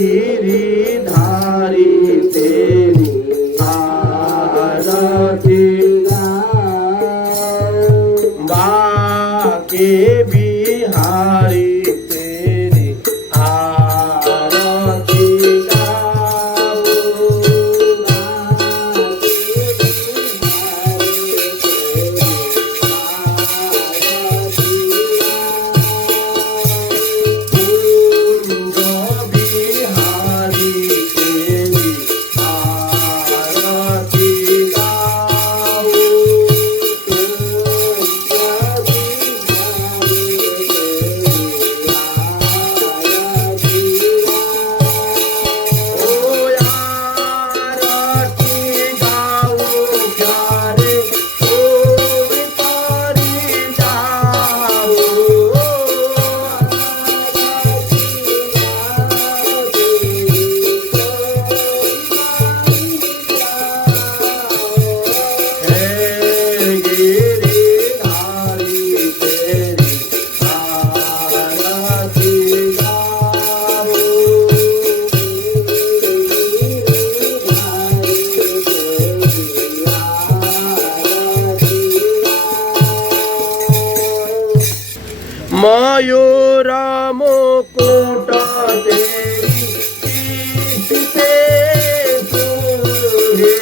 गिरिधारी तेरी आरती बाके बिहारी तेरी आरती मयूरा मुकुट तेरी पीठ पे सोहे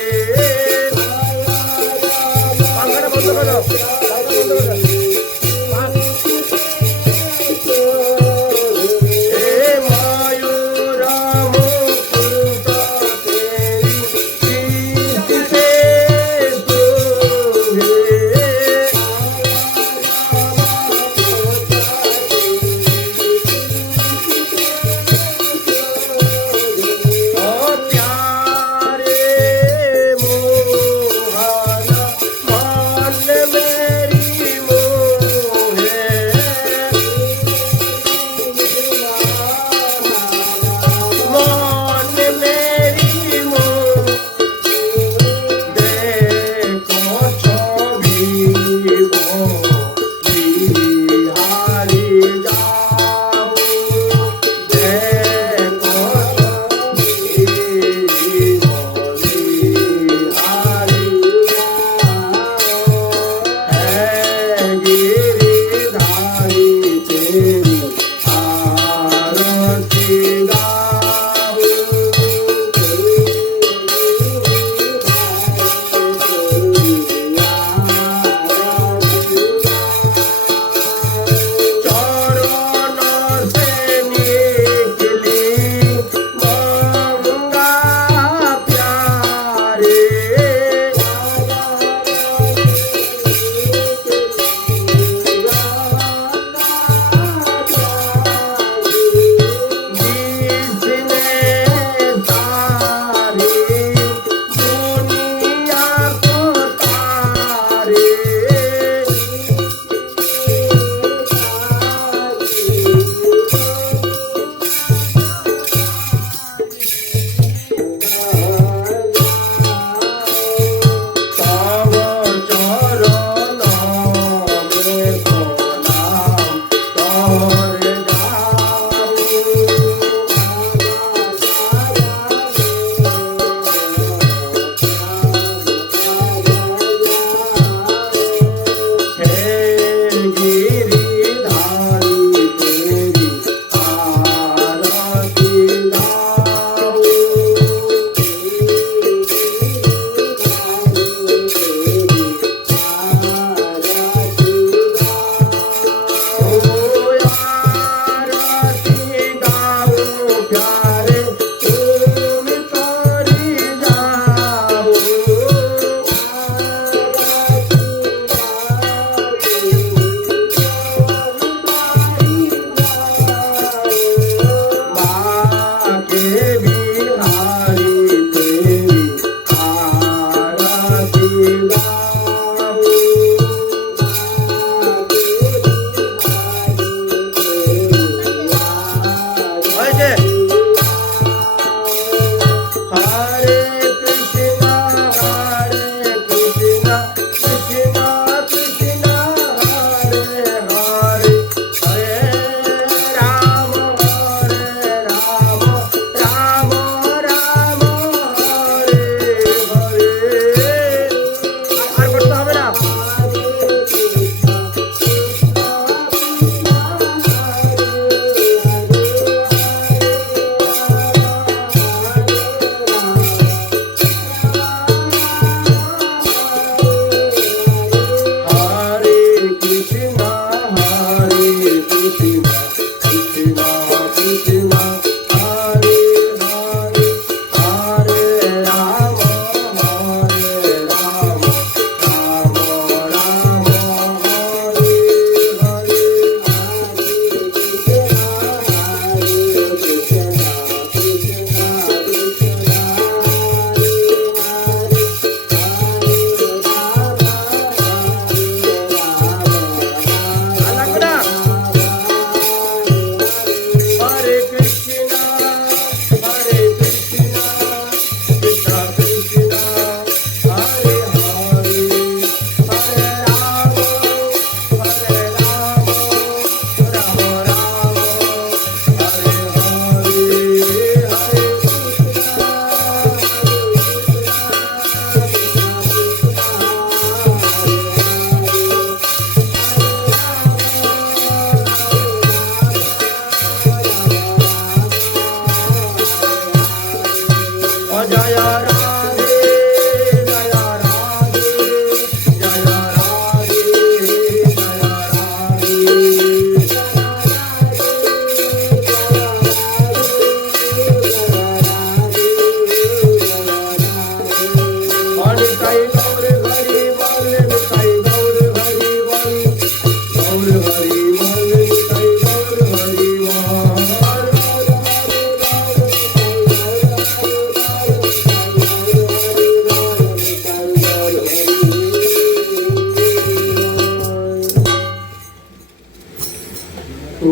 मयूरा मुकुट तेरी पीठ पे सोहे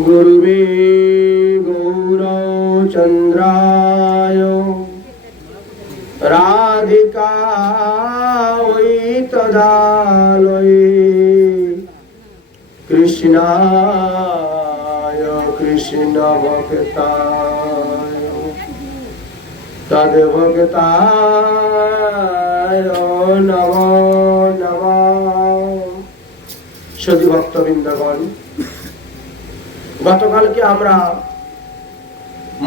गुरुवे गौरचन्द्राय राधिकायै तदालये कृष्णाय कृष्णभक्ताय तद्भक्ताय नमो नमः। सती भक्तबृन्दगण, গতকালকে আমরা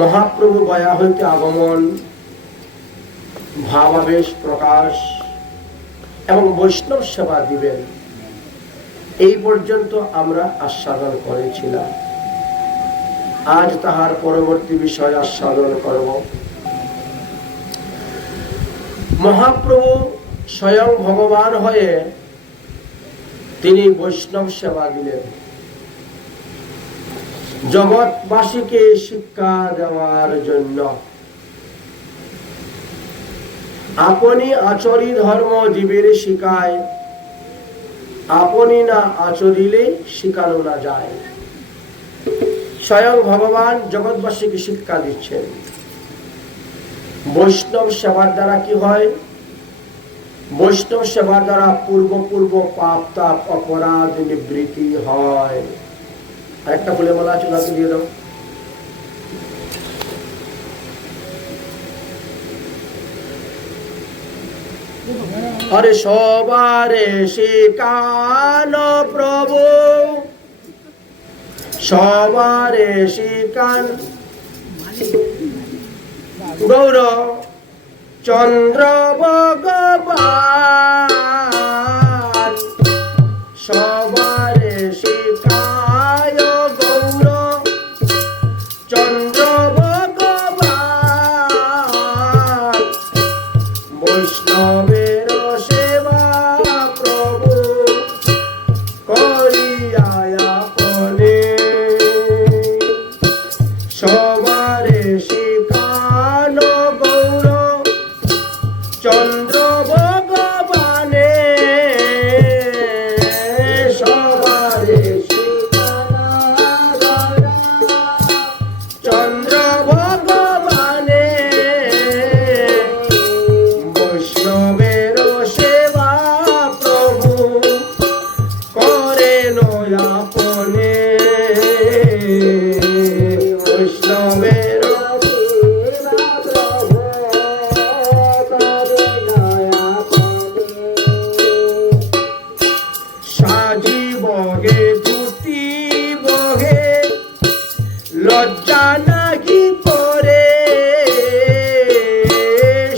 মহাপ্রভু গয়া হইতে আগমন, ভাবাবেশ প্রকাশ এবং বৈষ্ণব সেবা দিবেন এই পর্যন্ত আমরা আস্বাদন করেছিলাম। আজ তাহার পরবর্তী বিষয় আস্বাদন করব। মহাপ্রভু স্বয়ং ভগবান হয়ে তিনি বৈষ্ণব সেবা দিলেন জগৎবাসীকে শিক্ষা দেওয়ার জন্য। আপনি আচরি ধর্ম জীবের শিখায়, আপনি না আচরিলে শিখানো না যায়। স্বয়ং ভগবান জগৎবাসীকে শিক্ষা দিচ্ছেন। বৈষ্ণব সেবার দ্বারা কি হয়? বৈষ্ণব সেবার দ্বারা পূর্ব পাপ তাপ অপরাধ নিবৃত্তি হয়। আরেকটা বলে বলা আছে, ওনাকে দিয়ে দাও। আরে সবারে শিকানো প্রভু, সবারে শিকান গৌর চন্দ্র ভগবান, সবারে শিকায় গৌর চন্দ্র ভগবান। বৈষ্ণবের সেবা প্রভু করিয়া আপনে, সবারে শিখানো গৌর চন্দ্র ভগবানে, সবারে শিখানো চন্দ্র ভগবানে। বৈষ্ণবের সেবা প্রভু করেন আপনে, বৈষ্ণবের সাজি বহে জুটি বহে লজ্জা নাহি করে,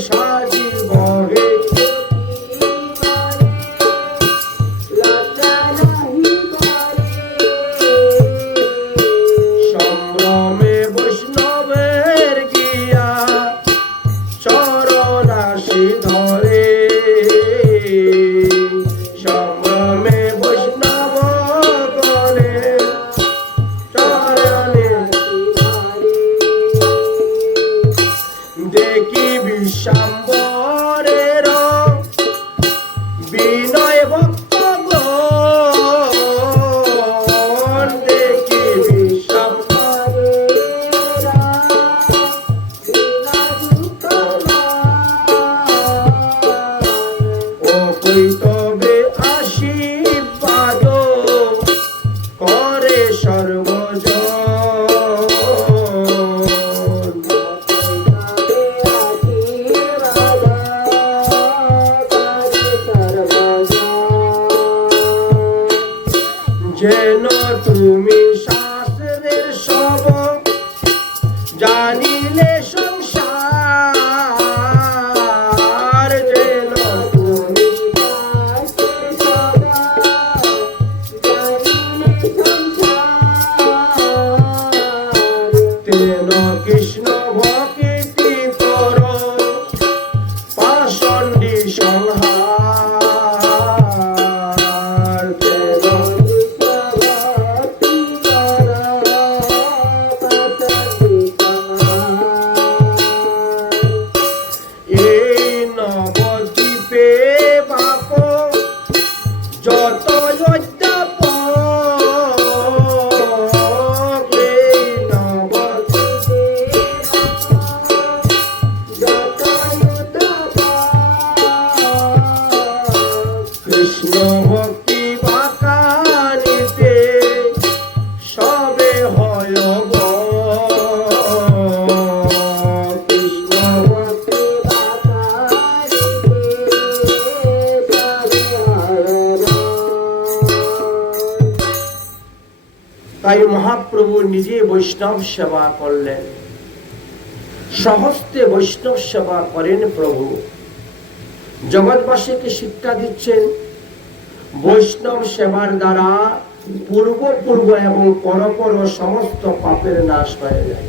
সাজি বহে সম্ভ্রমে বৈষ্ণবের গিয়া চরণাশি ধরে, সম্ভ্রমে বৈষ্ণব করে চরণে দেখি বিশ্বাম্বরের বিনয় ভক্তগণ, দেখি বিশ্বাম্বরের ও কৈতবে আশীর্বাদ করে সর্বজন। যেন তুমি শাস্ত্রের সব জানিলে সংসার, কৃষ্ণ ভক্তি কর পাষণ্ডী সংহার এই নবদ্বীপে বাপ যত কৃষ্ণ ভক্তি বাঁকানিতে সবে হয় কৃষ্ণ ভক্তি তাই মহাপ্রভু নিজে বৈষ্ণব সেবা করলেন, স্বহস্তে বৈষ্ণব সেবা করেন প্রভু। জগৎবাসীকে শিক্ষা দিচ্ছেন বৈষ্ণব সেবার দ্বারা পূর্ব এবং পরপর সমস্ত পাপের নাশ হয়ে যায়।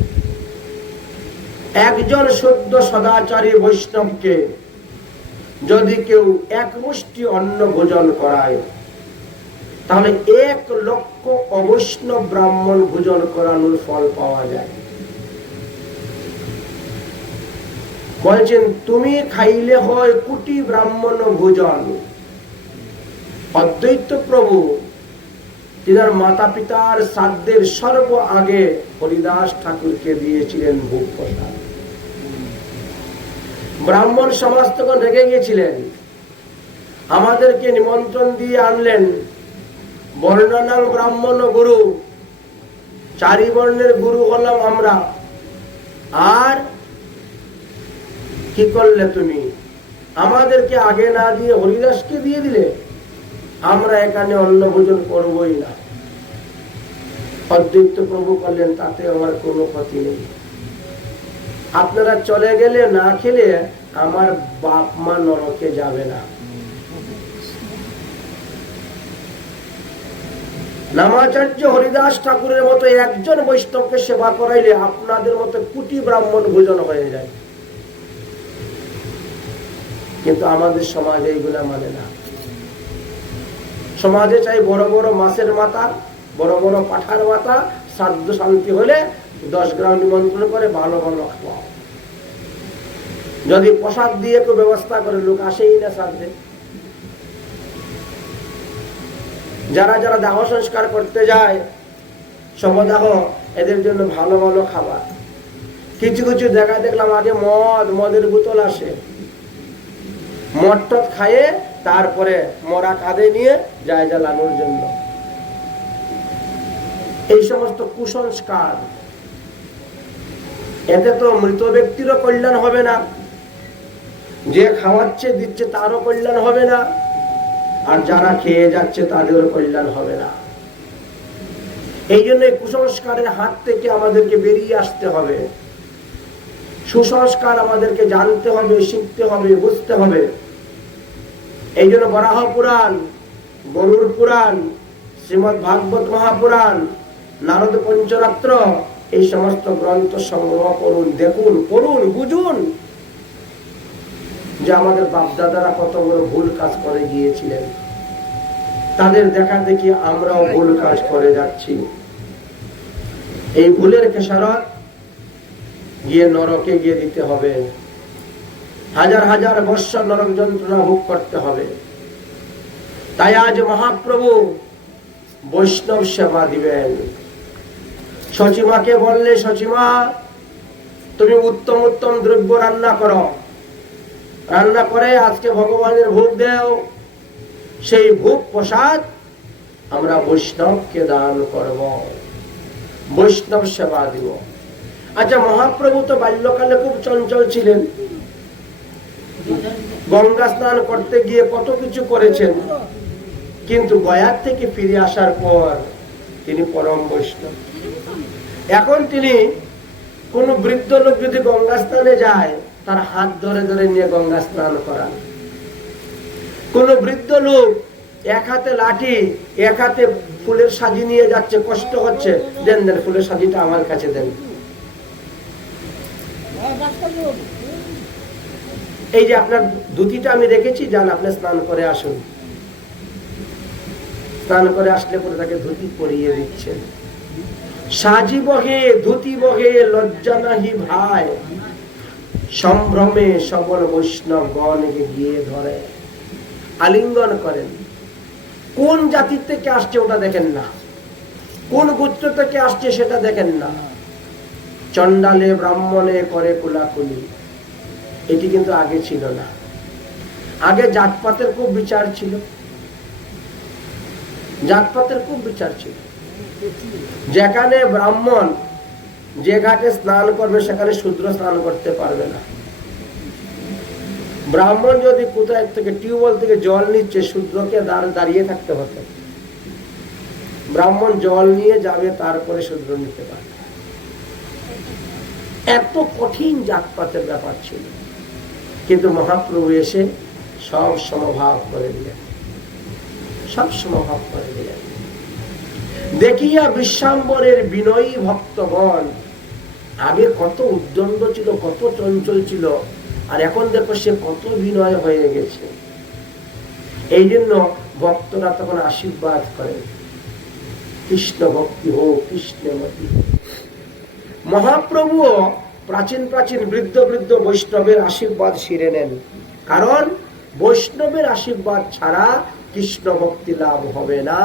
একজন শুদ্ধ সদাচারী বৈষ্ণবকে যদি কেউ এক মুষ্টি অন্ন ভোজন করায়, তাহলে 1,00,000 অবৈষ্ণব ব্রাহ্মণ ভোজন করানোর ফল পাওয়া যায়। বলছেন তুমি খাইলে হয় কোটি ব্রাহ্মণ ভোজন। অদ্বৈত প্রভু তিনার মাতা পিতার শ্রাদ্ধের সর্ব আগে হরিদাস ঠাকুরকে দিয়েছিলেন ভোগ প্রসাদ। ব্রাহ্মণ সমাজ তখন রেগে গিয়েছিলেন, আমাদেরকে নিমন্ত্রণ দিয়ে আনলেন, বর্ণনাং ব্রাহ্মণ গুরু, 4 বর্ণের গুরু হলাম আমরা, আর কি করলে তুমি? আমাদেরকে আগে না দিয়ে হরিদাসকে দিয়ে দিলে, আমরা এখানে অন্ন ভোজন করবই না। অদ্বৈত প্রভু করলেন তাতে আমার কোনো ক্ষতি নেই, আপনারা চলে গেলে না খেলে আমার বাপ মা নরকে যাবে না। নামাচার্য হরিদাস ঠাকুরের মতো একজন বৈষ্ণবকে সেবা করাইলে আপনাদের মতো কোটি ব্রাহ্মণ ভোজন হয়ে যায়। কিন্তু আমাদের সমাজে এইগুলা মানে না। সমাজে চাই বড় বড় মাছের মাথা, বড় বড় পাঠার মাথা, শ্রাদ্ধ শান্তি হলে 10 গ্রাম নিমন্ত্রণ করে ভালো ভালো খাওয়া। যদি প্রসাদ দিয়ে কেউ ব্যবস্থা করে, লোক আসেই না শ্রাদ্ধে। যারা যারা দাহ সংস্কার করতে যায়, শবদাহ, এদের জন্য ভালো ভালো খাবার। কিছু কিছু জায়গায় দেখলাম আগে মদের বোতল আসে, মদ টদ খাইয়ে তারপরে মরা কাঁধে নিয়ে যায় জ্বালানোর জন্য। এই সমস্ত কুসংস্কার, এতে তো মৃত ব্যক্তিরও কল্যাণ হবে না, যে খাওয়াচ্ছে দিচ্ছে তারও কল্যাণ হবে না, আর যারা খেয়ে যাচ্ছে তাদেরও কল্যাণ হবে না। এই জন্য কুসংস্কারের হাত থেকে আমাদেরকে বেরিয়ে আসতে হবে। সুসংস্কার আমাদেরকে জানতে হবে, শিখতে হবে, বুঝতে হবে। এই জন্য বরাহ পুরাণ, গরুড় পুরাণ, শ্রীমদ ভাগবত মহাপুরাণ, নারদ পঞ্চরাত্র, এই সমস্ত গ্রন্থ সংগ্রহ করুন, দেখুন, পড়ুন, বুঝুন যে আমাদের বাপদাদারা কত বড় ভুল কাজ করে গিয়েছিলেন। তাদের দেখা দেখি আমরাও ভুল কাজ করে যাচ্ছি। এই ভুলের খেসারত গিয়ে নরকে গিয়ে দিতে হবে, হাজার হাজার বৎসর নরক যন্ত্রণা ভোগ করতে হবে। তাই আজ মহাপ্রভু বৈষ্ণব সেবা দিবেন। সচিমাকে বললে, সচিমা তুমি উত্তম উত্তম দ্রব্য রান্না করো, রান্না করে আজকে ভগবানের ভোগ দেও, সেই ভোগ প্রসাদ আমরা বৈষ্ণবকে দান করব, বৈষ্ণব সেবা দিব। আচ্ছা, মহাপ্রভু তো বাল্যকালে খুব চঞ্চল ছিলেন, গঙ্গা স্নান করতে গিয়ে কত কিছু করেছেন, কিন্তু গয়ার থেকে ফিরে আসার পর তিনি পরম বৈষ্ণব। এখন তিনি কোন বৃদ্ধ লোক যদি গঙ্গা স্নানে যায়, তার হাত ধরে ধরে নিয়ে গঙ্গা স্নান করান। কোন বৃদ্ধ লোক এক হাতে লাঠি, এক হাতে ফুলের সাজি নিয়ে যাচ্ছে, কষ্ট হচ্ছে, দেন দেন ফুলের সাজিটা আমার কাছে দেন। এই যে আপনার ধুতিটা আমি রেখেছি, যান আপনি স্নান করে আসুন। স্নান করে আসলে পরে তাকে ধুতি পরিয়ে দিচ্ছেন। সাজি বহে ধুতি বহে লজ্জা নাহি ভাই, সম্ভ্রমে সবল বৈষ্ণব গণকে গিয়ে ধরে, আলিঙ্গন করেন। কোন জাতির থেকে আসছে ওটা দেখেন না, কোন গোত্র থেকে আসছে সেটা দেখেন না। চন্ডালে ব্রাহ্মণে করে কুলাকুলি, এটি কিন্তু আগে ছিল না। আগে জাতপাতের খুব বিচার ছিল, জাতপাতের খুব বিচার ছিল। যেখানে ব্রাহ্মণ যে ঘাটে স্নান করবে সেখানে শূদ্র স্নান করতে পারবে না। ব্রাহ্মণ যদি কোথায় থেকে টিউবওয়েল থেকে জল নিচ্ছে, শূদ্রকে দাঁড়িয়ে থাকতে হতো। ব্রাহ্মণ জল নিয়ে যাবে, তারপরে শূদ্র নিতে পারবে। এত কঠিন জাতপাতের ব্যাপার ছিল, কিন্তু মহাপ্রভু এসে সব সমভাব করে দিলেন, সব সমভাব করে দিলেন। দেখিয়া বিশ্বাম্বরের বিনয়ী ভক্তগণ, আগে কত উদ্দণ্ড ছিল, কত চঞ্চল ছিল, আর এখন দেখো সে কত বিনয় হয়ে গেছে। এই জন্য ভক্তরা তখন আশীর্বাদ করেন, কৃষ্ণ ভক্তি হোক, কৃষ্ণমতি হোক। মহাপ্রভু প্রাচীন প্রাচীন বৃদ্ধ বৃদ্ধ বৈষ্ণবের আশীর্বাদ শিরে নেন, কারণ বৈষ্ণবের আশীর্বাদ ছাড়া কৃষ্ণ ভক্তি লাভ হবে না,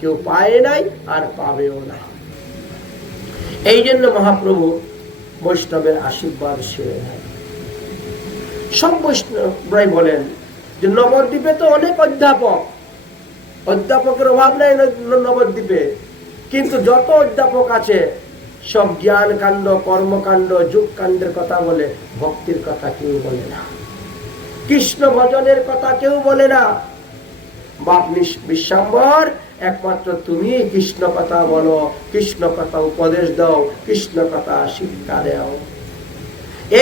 কেউ পায় নাই আর পাবেও না। এই জন্য মহাপ্রভু বৈষ্ণবের আশীর্বাদ শিরে নেন। সব বৈষ্ণবরাই বলেন যে নবদ্বীপে তো অনেক অধ্যাপক, অধ্যাপকের অভাব নাই নবদ্বীপে, কিন্তু যত অধ্যাপক আছে সব জ্ঞান কাণ্ড, কর্মকাণ্ড, যুগ কাণ্ডের কথা বলে, ভক্তির কথা কেউ বলে না, কৃষ্ণ ভজনের কথা কেউ বলে না। বাপ বিশ্বাম্বর, একমাত্র তুমি কৃষ্ণ কথা বলো, কৃষ্ণ কথা উপদেশ দাও, কৃষ্ণ কথা শিক্ষা দাও।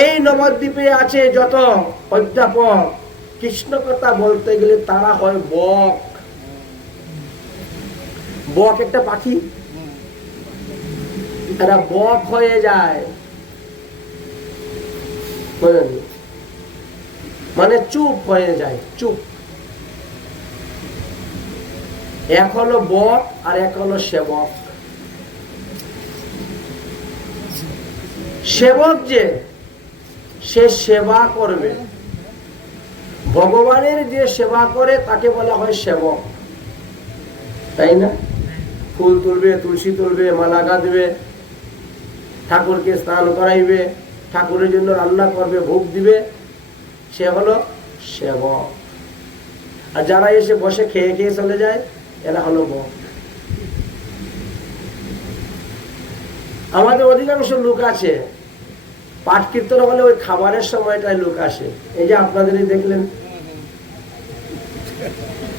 এই নবদ্বীপে আছে যত অধ্যাপক, কৃষ্ণ কথা বলতে গেলে তারা হয় বক। বক একটা পাখি, এরা বক হয়ে যায়, মানে চুপ হয়ে যায়, চুপ। এক হলো বক আর এক হলো সেবক। সেবক যে সে সেবা করবে, ভগবানের যে সেবা করে তাকে বলা হয় সেবক, তাই না? ফুল তুলবে, তুলসী তুলবে, মালা গাঁথবে, ঠাকুরকে স্নান করাইবে, ঠাকুরের জন্য রান্না করবে, ভোগ দিবে, সে হলো সেবক। আর যারা এসে বসে খেয়ে খেয়ে চলে যায়, এরা হলো বক। আমাদের অধিকাংশ লোক আছে পাঠ কীর্তন হলে ওই খাবারের সময়টায় লোক আসে। এই যে আপনাদেরই দেখলেন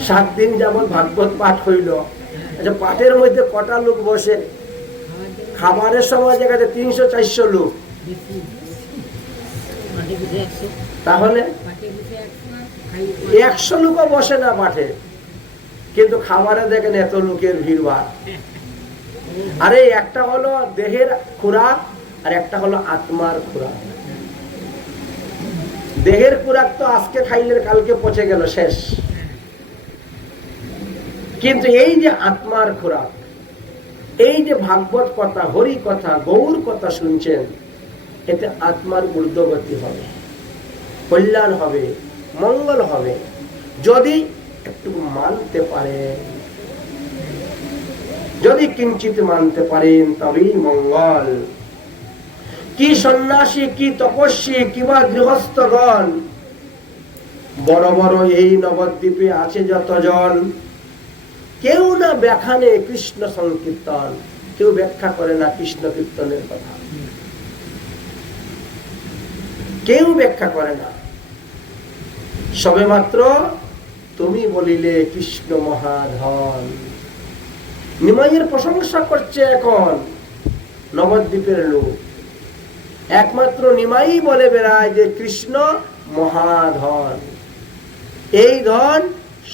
7 দিন যাবত ভাগবত পাঠ হইল, আচ্ছা পাঠের মধ্যে কটা লোক বসে? খাবারের সময় জায়গাতে 300-400 লোক, তাহলে 100 লোকও বসে না পাঠে, কিন্তু খাবারে দেখেন এত লোকের ভিড়ভাড়। আরে একটা হলো দেহের খোরাক আর একটা হলো আত্মার খোরাক। দেহের খোরাক তো আজকে খাইলে কালকে পচে গেল, শেষ। কিন্তু এই যে আত্মার খোরাক, এই যে ভাগবত কথা, হরি কথা, গৌর কথা শুনছেন, এতে আত্মার ঊর্ধ্বগতি হবে, কল্যাণ হবে, মঙ্গল হবে, যদি একটু মানতে পারেন। যদি কিঞ্চিত মানতে পারেন তবেই মঙ্গল। কি সন্ন্যাসী, কি তপস্বী, কিবা গৃহস্থগণ, বড় বড় এই নবদ্বীপে আছে যতজন, কেউ না ব্যাখ্যানে কৃষ্ণ সংকীর্তন, কেউ ব্যাখ্যা করে না কৃষ্ণ কীর্তনের কথা, কেউ ব্যাখ্যা করে না। সবে মাত্র তুমি বলিলে কৃষ্ণ মহাধন। নিমাইয়ের প্রশংসা করছে এখন নবদ্বীপের লোক, একমাত্র নিমাই বলে বেড়ায় যে কৃষ্ণ মহাধন, এই ধন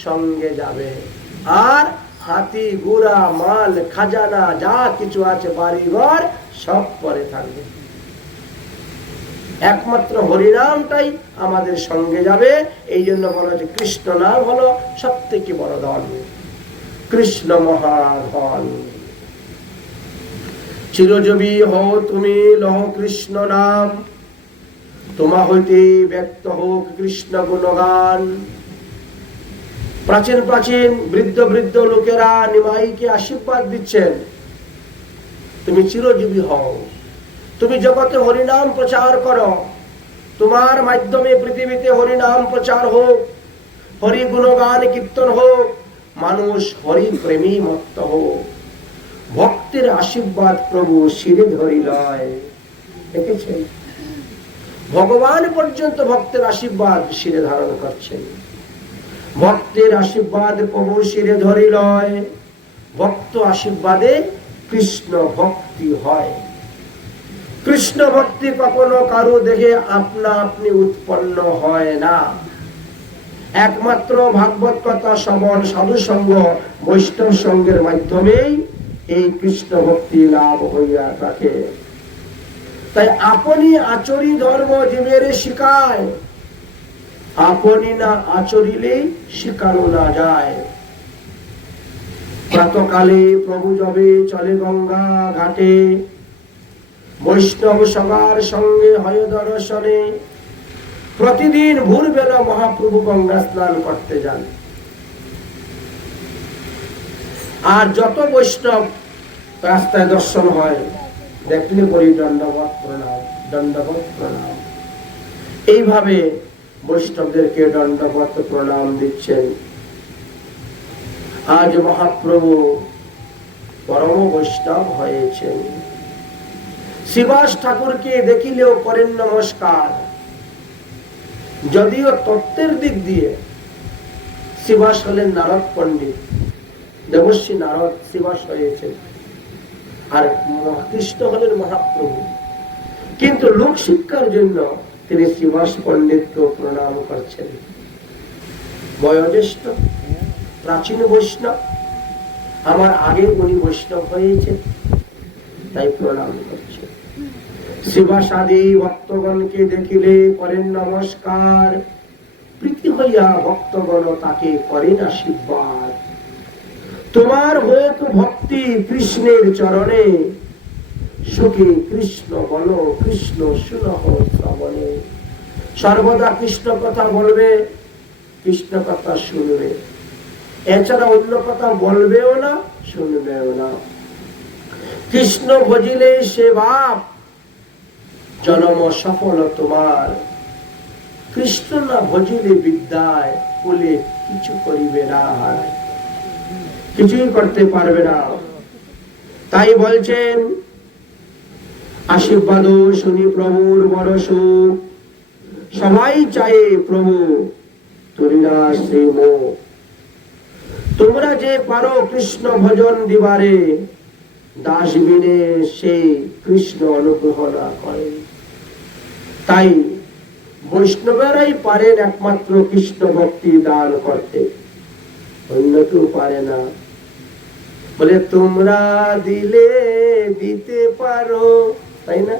সঙ্গে যাবে, আর হাতি ঘোড়া মাল খাজানা যা কিছু আছে বাড়িঘর সব পরে থাকবে। একমাত্র হরিনামটাই আমাদের সঙ্গে যাবে। এই জন্য বলা হচ্ছে কৃষ্ণ নাম হলো সব থেকে বড় ধন, কৃষ্ণ মহাধন। চিরজীবী হও তুমি, লহ কৃষ্ণ নাম, তোমা হইতে ব্যক্ত হোক কৃষ্ণ গুণগান। প্রাচীন প্রাচীন বৃদ্ধ বৃদ্ধ লোকেরা নিমাইকে আশীর্বাদ দিচ্ছেন, তুমি চিরজীবী হও, তুমি জগতে হরিনাম প্রচার করো, তোমার মাধ্যমে পৃথিবীতে হরিনাম প্রচার হোক, হরি গুণগান কীর্তন হোক, মানুষ হরি প্রেমী মত্ত হোক। ভক্তের আশীর্বাদ প্রভু শিরে ধরি লয়। দেখেছেন, ভগবান পর্যন্ত ভক্তের আশীর্বাদ শিরে ধারণ করছেন। ভক্তের আশীর্বাদ প্রভু শিরে ধরি লয়, ভক্ত আশীর্বাদে কৃষ্ণ ভক্তি হয়। কৃষ্ণ ভক্তি কখনো কারো দেখে আপনা আপনি উৎপন্ন হয় না। একমাত্র ভাগবত কথা শ্রবণ, সাধু সঙ্গ, বৈষ্ণব সঙ্গের মাধ্যমেই এই কৃষ্ণ ভক্তি লাভ হইয়া থাকে। তাই আপনি আচরি ধর্ম জীবের শিখায়, আপনি না আচরিলে শিখানো না যায়। প্রাতকালে প্রভু যবে চলে গঙ্গা ঘাটে, বৈষ্ণব সবার সঙ্গে হয় দর্শনে। প্রতিদিন ভোরবেলা মহাপ্রভু গঙ্গা স্নান করতে যান। আর যত বৈষ্ণব রাস্তায় দর্শন হয়, দেখলে বলি দণ্ডবত প্রণাম, দণ্ডবত প্রণাম। এইভাবে বৈষ্ণবদেরকে দণ্ডবত প্রণাম দিচ্ছেন। আজ মহাপ্রভু পরম বৈষ্ণব হয়েছেন। শিবাস ঠাকুরকে দেখিলেও করেন নমস্কার। যদিও তত্ত্বের দিক দিয়ে শিবাস হলেন নারদ পণ্ডিত, দেবশ্রী নারদ শিবাস হয়েছে, আর কৃষ্ণ হলেন মহাপ্রভু। কিন্তু লোক শিক্ষার জন্য তিনি শিবাস পণ্ডিতকে প্রণাম করছেন। বয়োজ্যেষ্ঠ প্রাচীন বৈষ্ণব, আমার আগে উনি বৈষ্ণব হয়েছে, তাই প্রণাম করছে। শিবাসাদি ভক্তগণকে দেখিলে করেন নমস্কার, প্রীতি হইয়া ভক্তগণ তাকে করেন আশীর্বাদ। তোমার হোক ভক্তি কৃষ্ণের চরণে, সুখে কৃষ্ণ বলো, কৃষ্ণ শুনহ শ্রবণে। সর্বদা কৃষ্ণ কথা বলবে, কৃষ্ণ কথা শুনবে, এছাড়া অন্য কথা বলবেও না, শুনবেও না। কৃষ্ণ ভজিলে সে বাপ, জন্ম সফল তোমার। কৃষ্ণ না ভজিলে বিদ্যায় বলে কিছু করিবে না, কিছুই করতে পারবে না। তাই বলছেন, আশীর্বাদ শুনি প্রভুর বড় সুখ, সবাই চায় প্রভু তুলিলা শ্রীমুখ। তোমরা যে পারো কৃষ্ণ ভজন দিবারে, দাস বিনে সেই কৃষ্ণ অনুগ্রহ না করে। তাই বৈষ্ণবেরাই পারেন একমাত্র কৃষ্ণ ভক্তি দান করতে, অন্য কেউ পারে না। বলে তোমরা দিলে দিতে পারো, তাই না?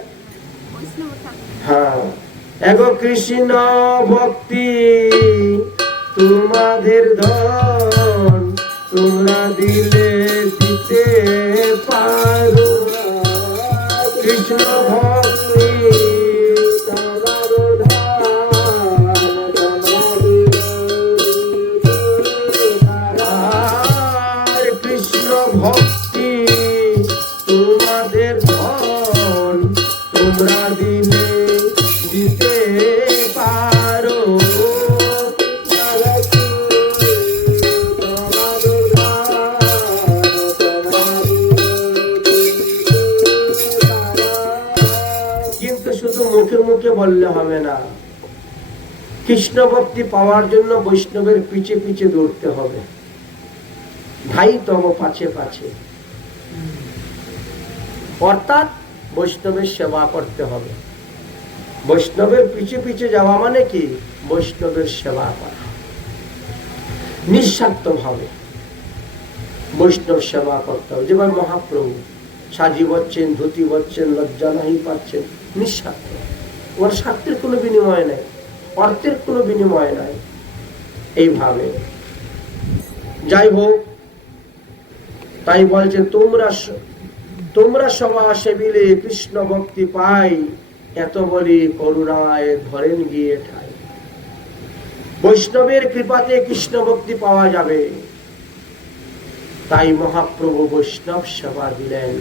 হ্যাঁ, এগো কৃষ্ণ ভক্তি তোমাদের ধন, তোমরা দিলে দিতে পারো। কৃষ্ণ ভক্তি কৃষ্ণ ভক্তি তোমাদের ধন, তোমরা দিলে দিতে পারো। কিন্তু শুধু মুখে মুখে বললে হবে না, কৃষ্ণ ভক্তি পাওয়ার জন্য বৈষ্ণবের পিছে পিছে দৌড়তে হবে, ভাই তব পাছে পাছে। অর্থাৎ বৈষ্ণবের সেবা করতে হবে। বৈষ্ণবের পিছে পিছে যাওয়া মানে কি? বৈষ্ণবের সেবা করা, নিঃস্বার্থ ভাবে বৈষ্ণব সেবা করতে হবে। যেমন মহাপ্রভু সাজি বচ্ছেন, ধুতি বচ্ছেন, লজ্জা নাহি পাচ্ছেন, নিঃস্বার্থ। ওর স্বার্থের কোনো বিনিময় নাই, অর্থের কোনো বিনিময় নাই। এইভাবে যাই হোক, তাই বলছে তোমরা সভা সেবিলে কৃষ্ণ ভক্তি পাই, এত বলি করুণায় ধরেন গিয়ে ঠাই। বৈষ্ণবের কৃপাতে কৃষ্ণ ভক্তি পাওয়া যাবে, তাই মহাপ্রভু বৈষ্ণব সেবা দিলেন।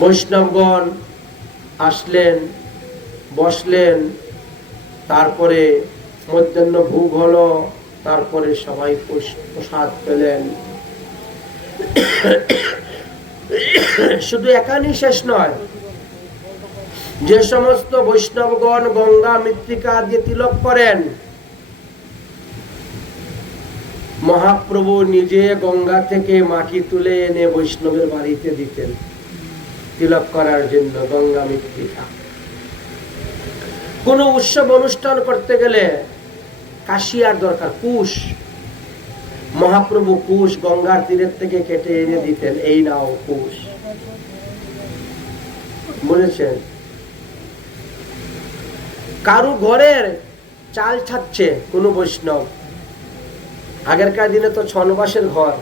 বৈষ্ণবগণ আসলেন, বসলেন, তারপরে মধ্যাহ্ন ভোগ হলো, তারপরে সবাই প্রসাদ পেলেন। শুধু এখানেই শেষ নয়, যে সমস্ত বৈষ্ণবগণ গঙ্গা মৃত্তিকা দিয়ে তিলক করেন, মহাপ্রভু নিজে গঙ্গা থেকে মাটি তুলে এনে বৈষ্ণবের বাড়িতে দিতেন তিলক করার জন্য গঙ্গা মৃত্তিকা। কোন উৎসব অনুষ্ঠান করতে গেলে কাশিয়ার দরকার, কুশ, মহাপ্রভু কুশ গঙ্গার তীরের থেকে কেটে এনে দিতেন, এই নাও কুশ। বলেছেন কারু ঘরের চাল ছাড়ছে কোন বৈষ্ণব, আগেরকার দিনে তো ছনবাসের ঘর,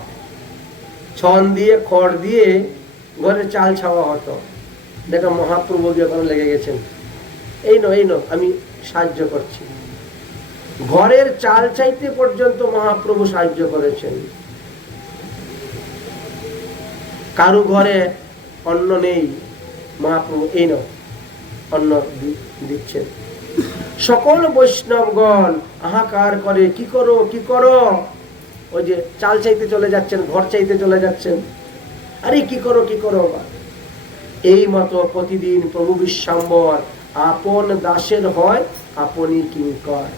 ছন দিয়ে খড় দিয়ে ঘরে চাল ছাওয়া হতো। দেখো মহাপ্রভু যখন লেগে গেছেন, এই নো আমি সাহায্য করছি, ঘরের চাল চাইতে পর্যন্ত মহাপ্রভু সাহায্য করেছেন। কারু ঘরে অন্ন নেই, মহাপ্রভু এই নো অন্ন দিচ্ছেন। সকল বৈষ্ণবগণ হাহাকার করে, কি করো কি করো, ওই যে চাল চাইতে চলে যাচ্ছেন, ঘর চাইতে চলে যাচ্ছেন, আরে কি করো কি করো। এই মতো প্রতিদিন প্রভু বিশ্বম্বর আপন দাসের হয় আপনি কিঙ্কর।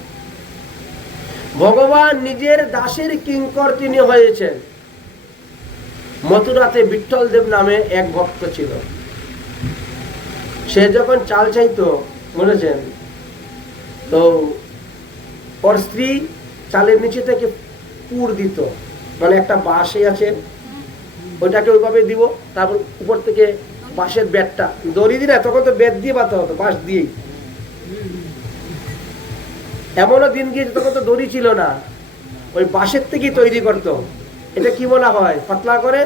ভগবান নিজের দাসের কিঙ্কর তিনি হয়েছেন। মথুরাতে বিঠ্ঠল দেব নামে এক ভক্ত ছিল, সে যখন চাল চাইতো বলেছেন, তো ওর স্ত্রী চালের নিচে থেকে পুর দিত, মানে একটা বাঁশে আছে ওইটাকে ওইভাবে দিব, তারপর উপর থেকে বাঁশের বেতটা দড়ি দিলে, তখন তো বেত দিয়ে বাঁধতে হতো, বাঁশ দিয়েই। এমনও দিন গিয়েছে তখন তো দড়ি ছিল না, ওই বাঁশের থেকেই তৈরি করতো। এটা কি বলা হয় পাতলা করে?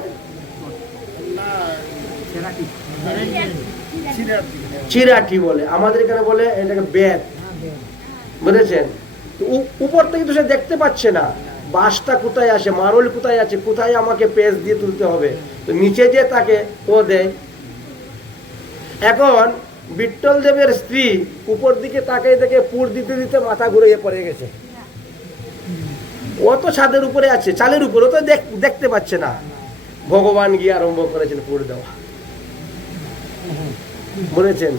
চিরাঠি বলে, আমাদের এখানে বলে এটাকে বেত। বুঝেছেন? উপর থেকে তো সে দেখতে পাচ্ছে না বাঁশটা কোথায় আসে, মারল কোথায় আছে, কোথায় আমাকে পেঁচ দিয়ে তুলতে হবে, তো নিচে যে তাকে ও দেয়। এখন বিঠ্ঠল দেবের স্ত্রী উপর দিকে তাকিয়ে দেখে পুর দিতে দিতে মাথা ঘুরে পড়ে গেছে। ও তো ছাদের উপরে আছে, চালের উপরে, তো দেখতে পাচ্ছে না। ভগবান গিয়ে আরম্ভ করেছেন পুর দেওয়া। বলেছেন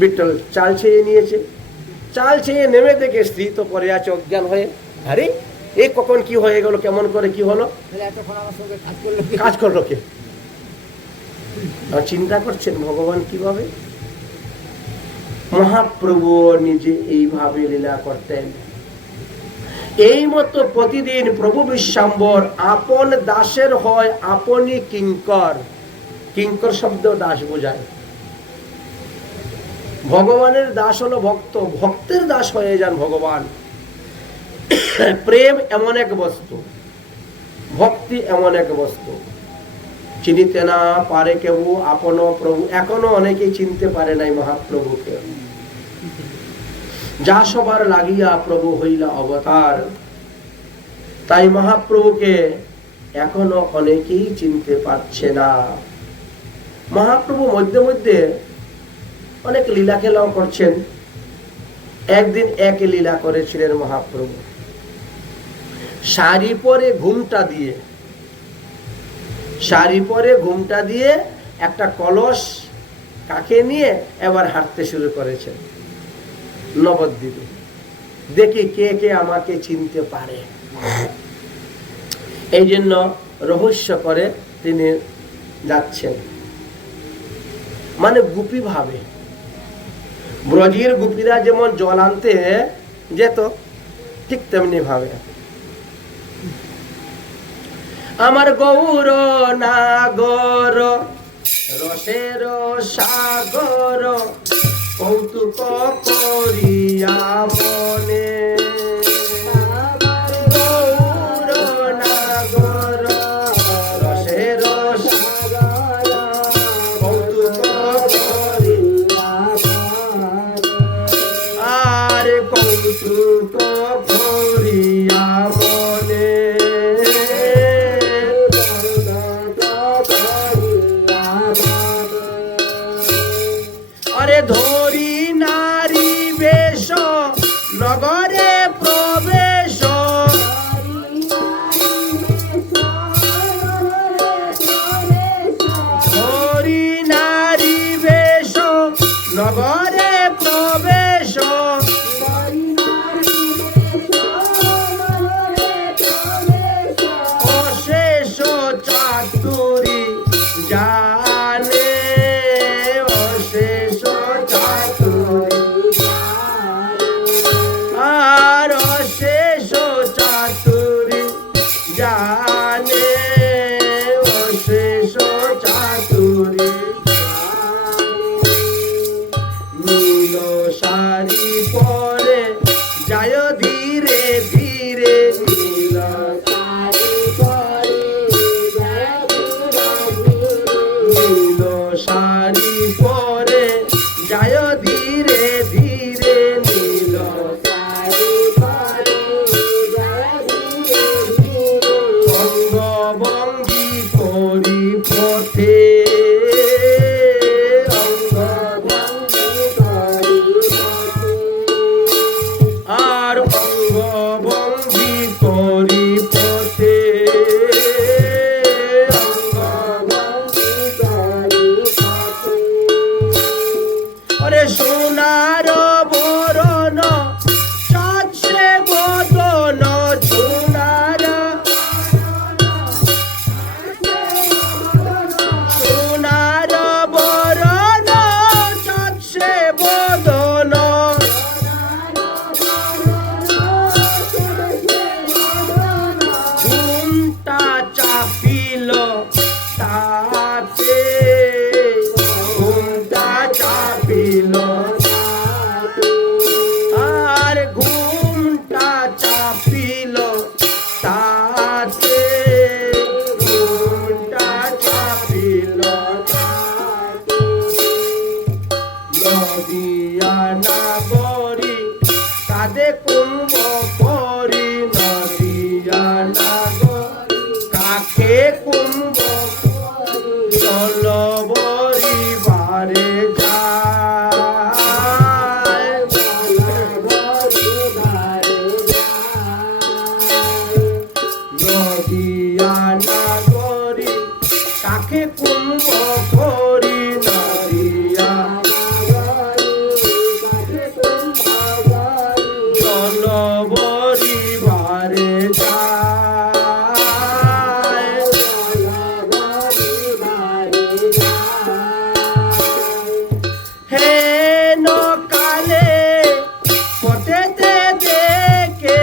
বিঠ্ঠল চাল ছেয়ে নিয়েছে, চাল ছেয়ে নেমে দেখে স্ত্রী তো পরে আছে অজ্ঞান হয়ে, আরে এই কখন কি হয়ে গেল, কেমন করে কি হলো, কাজ করলো কে? চিন্তা করছেন ভগবান কিভাবে? মহাপ্রভু নিজে এইভাবে লীলা করতেন। এই মতো প্রতিদিন প্রভু বিশ্বম্বর আপন দাসের হয় আপনি কিঙ্কর। কিঙ্কর শব্দ দাস বোঝায়। ভগবানের দাস হলো ভক্ত, ভক্তের দাস হয়ে যান ভগবান। প্রেম এমন এক বস্তু, ভক্তি এমন এক বস্তু, চিনিতে না পারে কেউ আপন প্রভু। এখনো অনেকেই চিনতে পারে নাই মহাপ্রভুকে। যা সবার লাগিয়া প্রভু হইলা অবতার, তাই মহাপ্রভুকে এখনো অনেকেই চিনতে পারছে না। মহাপ্রভু মধ্যে মধ্যে অনেক লীলা খেলাও করছেন। একদিন এক লীলা করেছিলেন মহাপ্রভু, শাড়ি পরে ঘুমটা দিয়ে একটা কলস কাকে নিয়ে এবার হাঁটতে শুরু করেছেন নবদ্বীপে। দেখি কে কে আমাকে চিনতে পারে। এই জন্য রহস্য করে তিনি যাচ্ছেন, মানে গুপি ভাবে। ব্রজের গুপিরা যেমন জল আনতে যেত, ঠিক তেমনি ভাবে। আমার গৌর নাগর রসের সাগর কৌতুক করিয়া মনে গৌরনগর রসের সাগর কৌতুক করিয়া আর কৌতুক করিয়া মনে আরে ধরি নারী বেশ নগরে প্রবেশ ধরি নারী বেশ নগরে প্রবেশ অশেষ চাতুরি জানে অশেষ চাতুরি আর অশেষ চাতুরি জানে অশেষ চাতুরি নীল শাড়ি পরে যায় ধীরে ধীরে নীল শাড়ি পরে নীল শাড়ি পরে যায় ধীরে ধীরে নীল শাড়ি পরে অঙ্গভঙ্গি করি পথে আর অঙ্গভঙ্গি করি পথে আরে সোনার বরণ চাচ্ছে বদন সোনার সোনার বরণ চাচ্ছে বদন ঘুমটা চাপিল তাতে ঘুমটা চাপিল আর ঘুমটা চাপিল তাতে ঘুমটা চাপিল নদিয়া নাগরী কাঁধে কুম্ভ করি নদিয়া নাগরী কাকে কুম্ভ জলবরি বারে যায় নদিয়া নাগরী কাকে কুম্ভ করি নদিয়া জলবরি বারে যায় হে নকালে পথেতে দেখে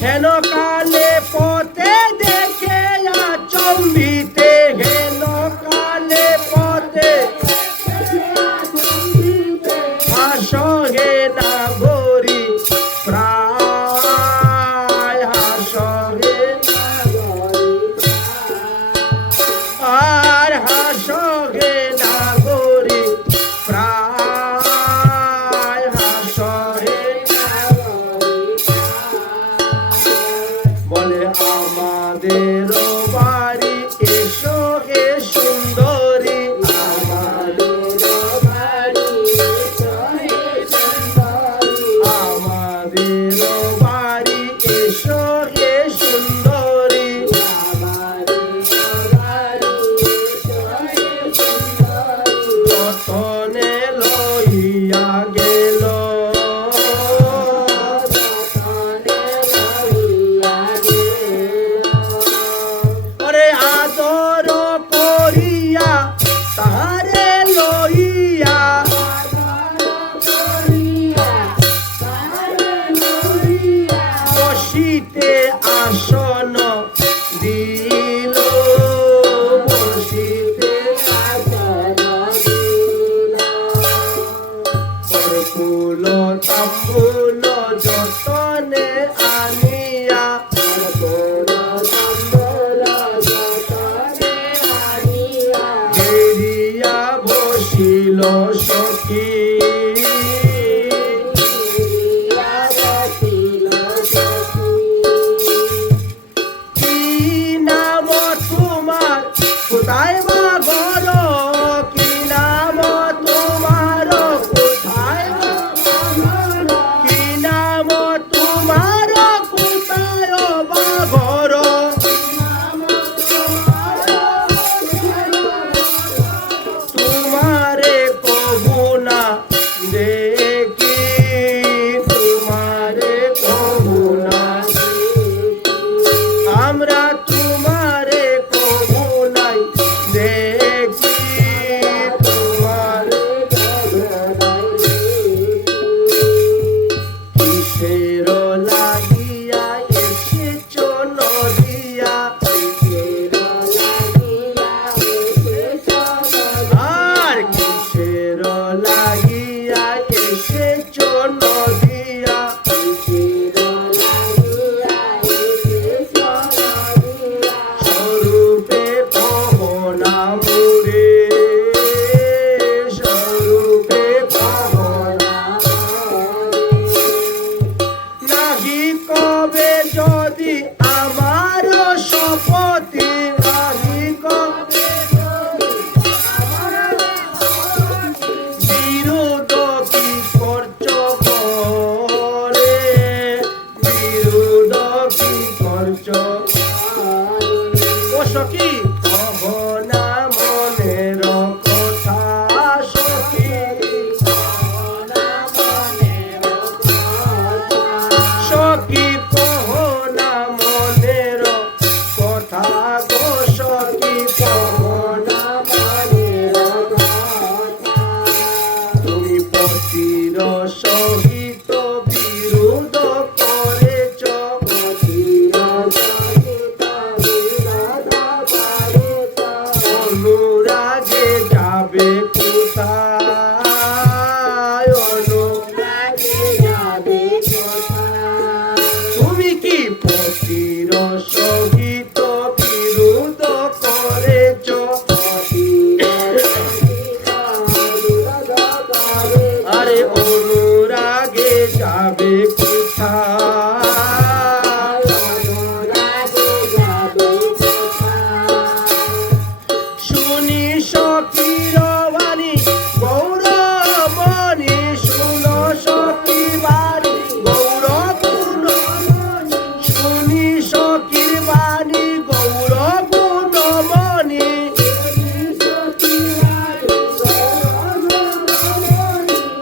হেন কালে পথে দেখে আচম্বিতে হেন কালে পথে হাসহে নাগরী প্রায় হাসহে আর হাসহে নাগরী প্রায় হাসহে বলে আমাদের বাড়ি এসে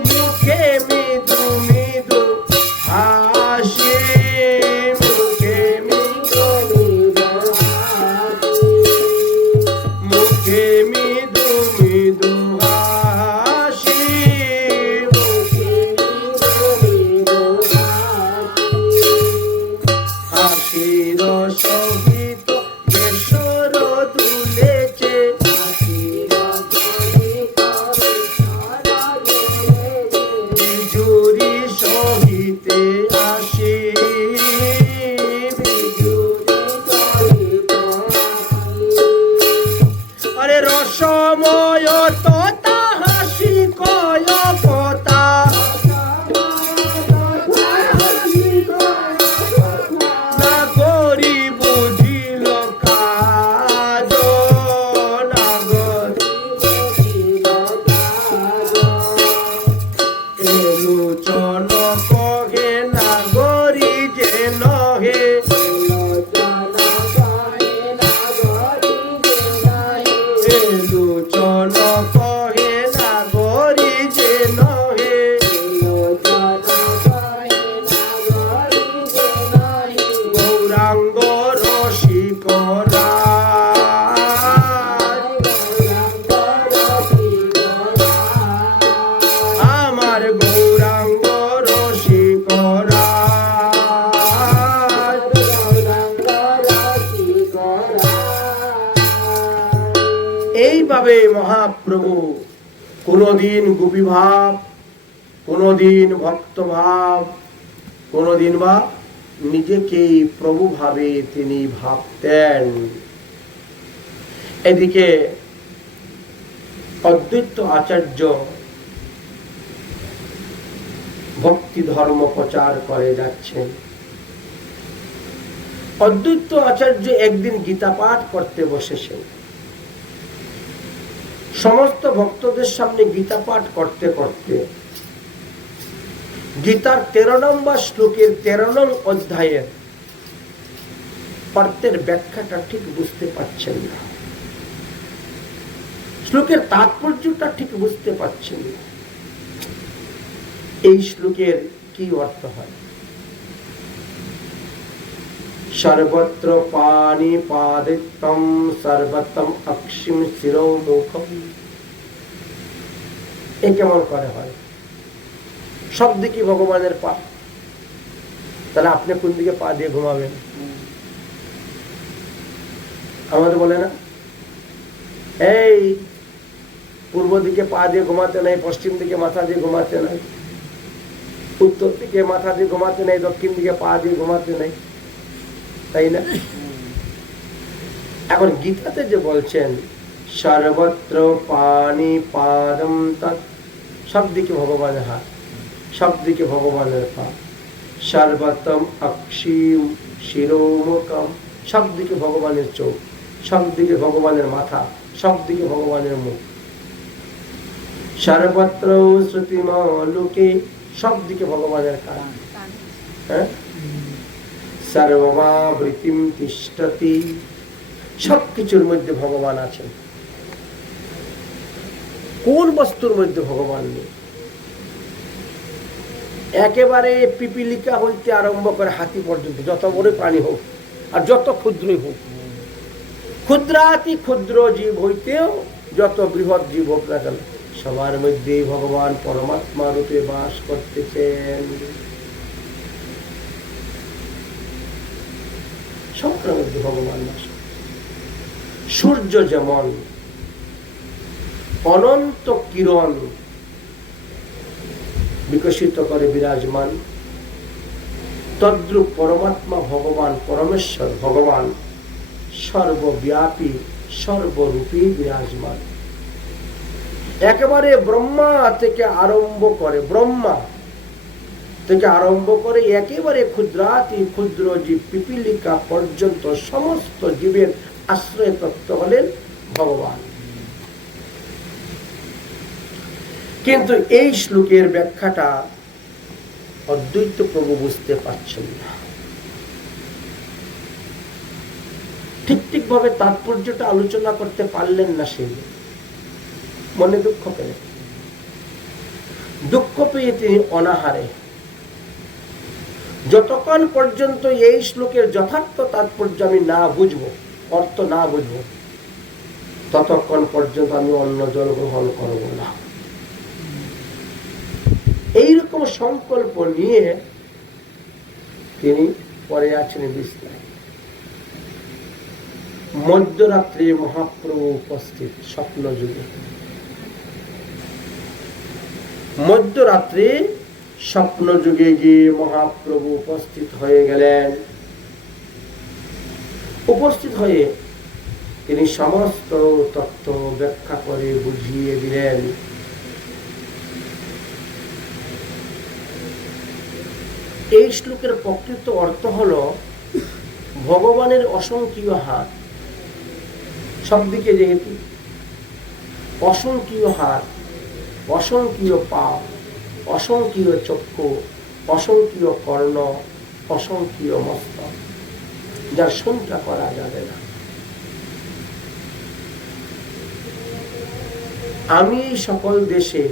মুখে মৃদু মৃদু হাসি, মুখে মৃদু মুখে মৃদু মৃদু হাসি, হাসির সহিত কেশর দুলেছে, বিজুরি সহিতে আসি, আরে রসময় তথা হাসি কয় কথা, না করি বুঝিল কাজ, না এলোচন কহে না গরি যে নহে, এলোচন কহে না গরি যে নহে, গৌরাঙ্গ রসিকরা, আমার গৌরাঙ্গ রসিকরা, এইভাবে মহাপ্রভু কোনদিন গোপী ভাব, কোনদিন ভক্ত ভাব, কোনদিন বা নিজেকেই প্রভু ভাবে তিনি ভাবতেন। এদিকে অদ্বৈত আচার্য ভক্তি ধর্ম প্রচার করে যাচ্ছেন। অদ্বৈত আচার্য একদিন গীতা পাঠ করতে বসেছেন। সমস্ত ভক্তদের সামনে গীতা পাঠ করতে করতে গীতার 13 নম্বর শ্লোকের 13 নং অধ্যায়ের অর্থের ব্যাখ্যাটা ঠিক বুঝতে পারছেন না, শ্লোকের তাৎপর্যটা ঠিক বুঝতে পারছেন না। এই শ্লোকের কি অর্থ হয়? সর্বত্র পানি পাদিত্যম সর্বতম অক্ষিম শিরো মুখম, এ কেমন করে হয়? সব দিকে ভগবানের পা, তাহলে আপনি কোন দিকে পা দিয়ে ঘুমাবেন? আমাদের বলে না, এই পূর্ব দিকে পা দিয়ে ঘুমাতে নাই, পশ্চিম দিকে মাথা দিয়ে ঘুমাতে নাই, উত্তর দিকে মাথা দিয়ে ঘুমাতে নাই, দক্ষিণ দিকে পা দিয়ে ঘুমাতে নাই, তাই না? এখন গীতাতে যে বলছেন সর্বত্র পানি পাদম তৎ, সব দিকে ভগবানের হাত, সব দিকে ভগবানের পা, সর্বতম অক্ষিম শিরোমুখম, সব দিকে ভগবানের চোখ, সব দিকে ভগবানের মাথা, সব দিকে ভগবানের মুখ, সর্বত্র শ্রুতিমলোকে, সব দিকে ভগবানের কান, হ্যাঁ, সর্বমাবৃতিম তিষ্ঠতি, সবকিছুর মধ্যে ভগবান আছেন। কোন বস্তুর মধ্যে ভগবান নেই? একেবারে পিপিলিকা হইতে আরম্ভ করে হাতি পর্যন্ত, যত বড় প্রাণী হোক আর যত ক্ষুদ্রই হোক, ক্ষুদ্রাতি ক্ষুদ্র জীব হইতেও যত বৃহৎ জীব হোক না কেন, সবার মধ্যেই ভগবান পরমাত্মা রূপে বাস করতেছেন। সবার মধ্যে ভগবান বাস। সূর্য যেমন অনন্ত কিরণ বিকশিত করে বিরাজমান, তদ্রূপ পরমাত্মা ভগবান, পরমেশ্বর ভগবান সর্বব্যাপী সর্বরূপী বিরাজমান। একেবারে ব্রহ্মা থেকে আরম্ভ করে একেবারে ক্ষুদ্রাতি ক্ষুদ্র জীব পিপিলিকা পর্যন্ত সমস্ত জীবের আশ্রয় তত্ত্ব হলেন ভগবান। কিন্তু এই শ্লোকের ব্যাখ্যাটা অদ্বৈত প্রভু বুঝতে পারছেন না। ঠিক সঠিকভাবে তাৎপর্যটা আলোচনা করতে পারলেন না। সে মনে দুঃখ পেলেন। দুঃখ পেয়ে তিনি অনাহারে, যতক্ষণ পর্যন্ত এই শ্লোকের যথার্থ তাৎপর্য আমি না বুঝবো, অর্থ না বুঝবো, ততক্ষণ পর্যন্ত আমি অন্ন জল গ্রহণ করব না। এইরকম সংকল্প নিয়ে তিনি পরে আছেন বিছনায়। মধ্যরাত্রে মহাপ্রভু উপস্থিত স্বপ্ন যুগে। মধ্যরাত্রে স্বপ্ন যুগে গিয়ে মহাপ্রভু উপস্থিত হয়ে গেলেন। উপস্থিত হয়ে তিনি সমস্ত তত্ত্ব ব্যাখ্যা করে বুঝিয়ে দিলেন। এই শ্লোকের প্রকৃত অর্থ হলো ভগবানের অসংখ্য হাত, সবদিকে যেহেতু অসংখ্য হাত, অসংখ্য পা, অসংখ্য চক্ষু, অসংখ্য কর্ণ, অসংখ্য মস্তক, যার সংখ্যা করা যাবে না। আমি সকল দেশে,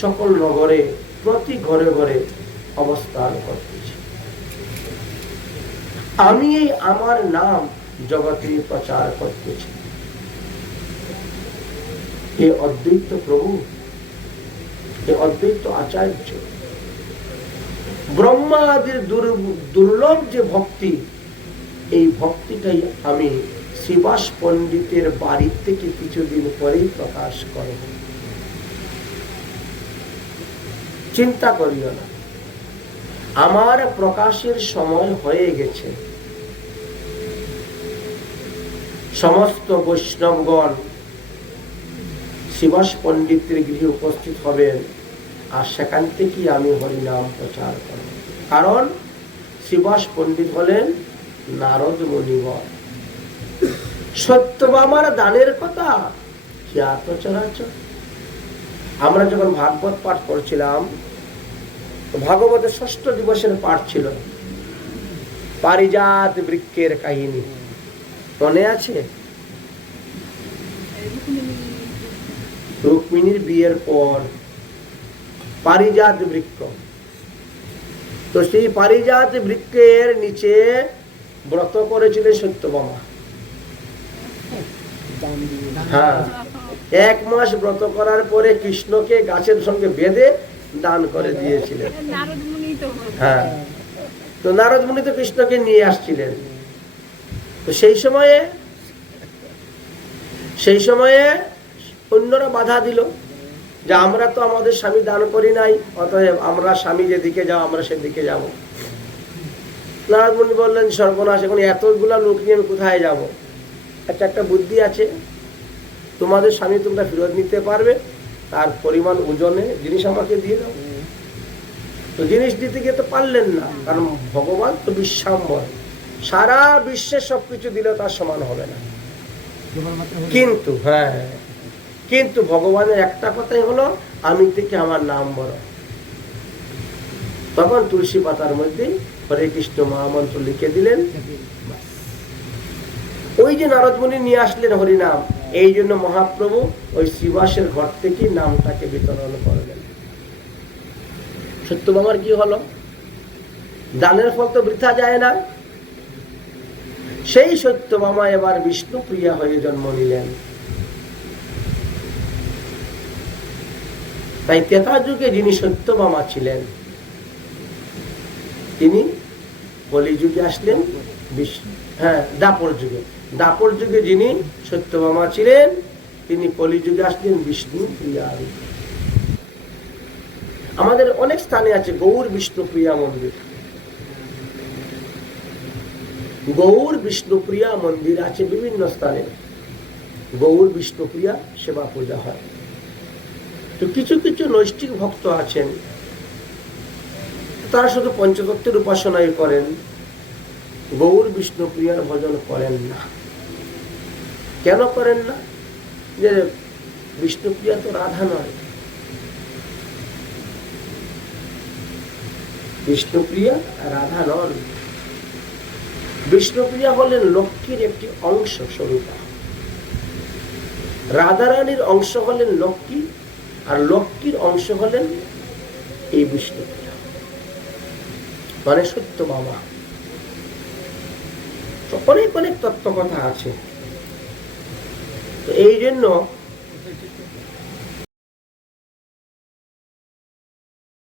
সকল নগরে, প্রতি ঘরে ঘরে অবস্থান করতেছি। আমি আমার নাম জগতে প্রচার করতেছি। এ অদ্বৈত প্রভু, এ অদ্বৈত আচার্য, ব্রহ্মা আদির দুর্লভ যে ভক্তি, এই ভক্তিটাই আমি শ্রীবাস পণ্ডিতের বাড়ি থেকে কিছুদিন পরেই প্রকাশ করব। চিন্তা করিও না, আমার প্রকাশের সময় হয়ে গেছে। সমস্ত বৈষ্ণবগণ শ্রীবাস পণ্ডিতের গৃহে উপস্থিত হবেন, আর সেখান থেকে আমি হরিনাম প্রচার করব। কারণ শ্রীবাস পণ্ডিত হলেন নারদ মুনিবর। সত্যভামার দানের কথা খ্যাত চরাচর। আমরা যখন ভাগবত পাঠ করছিলাম, ভাগবতের ষষ্ঠ দিবসের পাঠ ছিল পারিজাত বৃক্ষের কাহিনী, মনে আছে? রুক্মিণীর বিয়ের পর পারিজাত বৃক্ষ, তো সেই পারিজাত বৃক্ষের নিচে ব্রত করেছিলেন সত্যভামা। হ্যাঁ, 1 মাস ব্রত করার পরে কৃষ্ণকে গাছের সঙ্গে বেঁধে দান করে দিয়েছিলেন। হ্যাঁ, তো নারদ মুনি তো কৃষ্ণকে নিয়ে আসছিলেন। তো সেই সময়ে অন্যরা বাধা দিল যে আমরা তো আমাদের স্বামী দান করি নাই, অতএব আমরা স্বামী যেদিকে যাও আমরা সেদিকে যাব। নারদ মুনি বললেন, সর্বনাশ, এখন এতগুলা লোক নিয়ে আমি কোথায় যাব? একটা বুদ্ধি আছে, তোমাদের স্বামী তোমরা ফেরত নিতে পারবে, তার পরিমাণ ওজনে জিনিস আমাকে দিয়ে দাও। তো জিনিস দিতে গিয়ে তো পারলেন না, কারণ ভগবান তো বিশ্বাম্বর, সারা বিশ্বের সবকিছু দিলে তার সমান হবে না। কিন্তু ভগবানের একটা কথাই হলো, আমি থেকে আমার নাম বড়। তখন তুলসী পাতার মধ্যে হরে কৃষ্ণ মহামন্ত্র লিখে দিলেন। ওই যে নারদ মুনি নিয়ে আসলেন হরিনাম, এই জন্য মহাপ্রভু ওই শ্রীবাসের ঘর থেকে নামটাকে বিতরণ করলেন। সত্যভামার কি হলো? দানের ফল তো বৃথা যায় না। সেই সত্যভামা এবার বিষ্ণুপ্রিয়া হয়ে জন্ম নিলেন। তাই ত্রেতা যুগে যিনি সত্যভামা ছিলেন, তিনি কলিযুগে আসলেন দাপর যুগে যিনি সত্যভামা ছিলেন, তিনি কলিযুগে আসলেন বিষ্ণুপ্রিয়া। আমাদের অনেক স্থানে আছে গৌর বিষ্ণুপ্রিয়া মন্দির। গৌর বিষ্ণুপ্রিয়া মন্দির আছে বিভিন্ন স্থানে। গৌর বিষ্ণুপ্রিয়া সেবা পূজা হয়। তো কিছু কিছু নৈষ্ঠিক ভক্ত আছেন, তারা শুধু পঞ্চতত্ত্বের উপাসনাই করেন, গৌর বিষ্ণুপ্রিয়ার ভজন করেন না। কেন করেন না? যে বিষ্ণুপ্রিয়া তো রাধা নয়। বিষ্ণুপ্রিয়া রাধা নন। বিষ্ণুপ্রিয়া হলেন লক্ষ্মীর একটি অংশ স্বরূপা, রাধারানীর অংশ হলেন লক্ষ্মী, আর লক্ষ্মীর অংশ হলেন এই বিষ্ণুপ্রিয়া, মানে সত্য বাবা। অনেক অনেক তত্ত্ব কথা আছে। তো এই জন্য